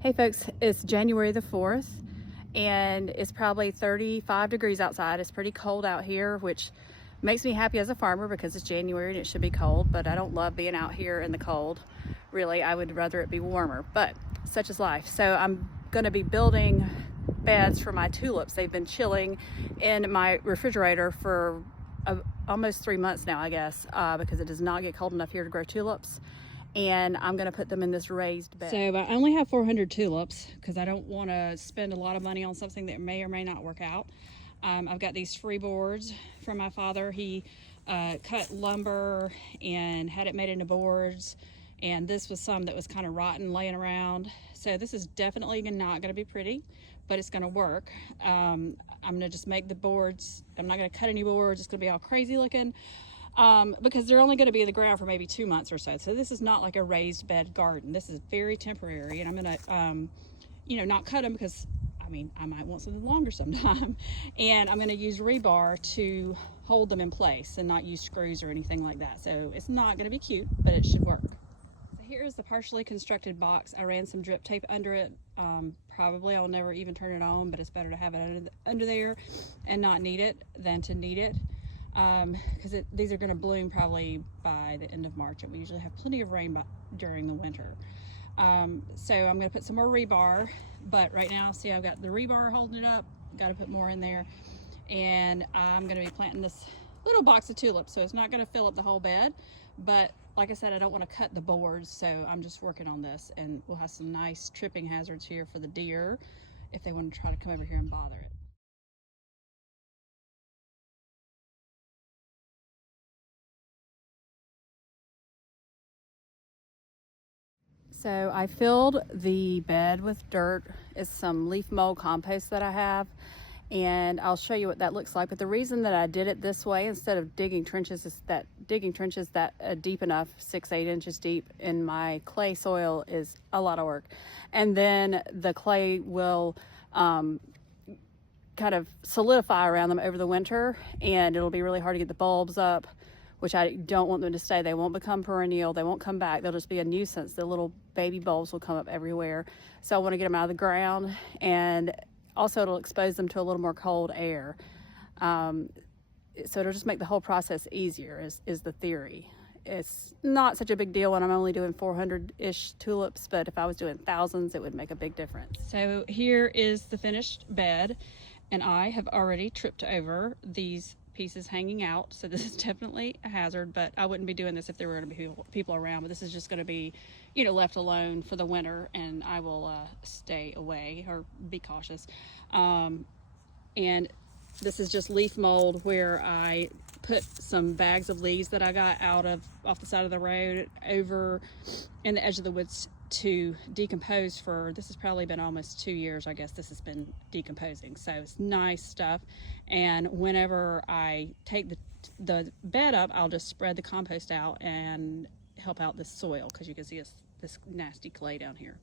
Hey folks, it's January the 4th and it's probably 35 degrees outside. It's pretty cold out here, which makes me happy as a farmer because it's January and it should be cold, but I don't love being out here in the cold. Really, I would rather it be warmer, but such is life. So I'm gonna be building beds for my tulips. They've been chilling in my refrigerator for almost 3 months now, I guess, because it does not get cold enough here to grow tulips. And I'm going to put them in this raised bed. So I only have 400 tulips because I don't want to spend a lot of money on something that may or may not work out. I've got these free boards from my father. He cut lumber and had it made into boards, and this was some that was kind of rotten laying around. So this is definitely not going to be pretty, but it's going to work. I'm going to just make the boards. I'm not going to cut any boards. It's going to be all crazy looking. Because they're only going to be in the ground for maybe 2 months or so. So this is not like a raised bed garden. This is very temporary, and I'm going to, not cut them because, I might want something longer sometime. And I'm going to use rebar to hold them in place and not use screws or anything like that. So it's not going to be cute, but it should work. So here is the partially constructed box. I ran some drip tape under it. Probably I'll never even turn it on, but it's better to have it under there and not need it than to need it. Because these are going to bloom probably by the end of March, and we usually have plenty of rain during the winter. So I'm going to put some more rebar, but right now, see, I've got the rebar holding it up. Got to put more in there, and I'm going to be planting this little box of tulips, so it's not going to fill up the whole bed, but like I said, I don't want to cut the boards, so I'm just working on this, and we'll have some nice tripping hazards here for the deer if they want to try to come over here and bother it. So I filled the bed with dirt. It's some leaf mold compost that I have, and I'll show you what that looks like. But the reason that I did it this way instead of digging trenches is that digging trenches that deep enough, 6-8 inches deep in my clay soil, is a lot of work. And then the clay will kind of solidify around them over the winter, and it'll be really hard to get the bulbs up, which I don't want them to stay. They won't become perennial. They won't come back. They'll just be a nuisance. The little baby bulbs will come up everywhere. So I want to get them out of the ground, and also it'll expose them to a little more cold air. So it'll just make the whole process easier is the theory. It's not such a big deal when I'm only doing 400-ish tulips, but if I was doing thousands, it would make a big difference. So here is the finished bed, and I have already tripped over these pieces hanging out, so this is definitely a hazard, but I wouldn't be doing this if there were going to be people around. But this is just going to be, left alone for the winter, and I will stay away or be cautious. And this is just leaf mold where I put some bags of leaves that I got off the side of the road over in the edge of the woods to decompose for, this has probably been almost 2 years, I guess this has been decomposing. So it's nice stuff. And whenever I take the bed up, I'll just spread the compost out and help out this soil, because you can see this nasty clay down here.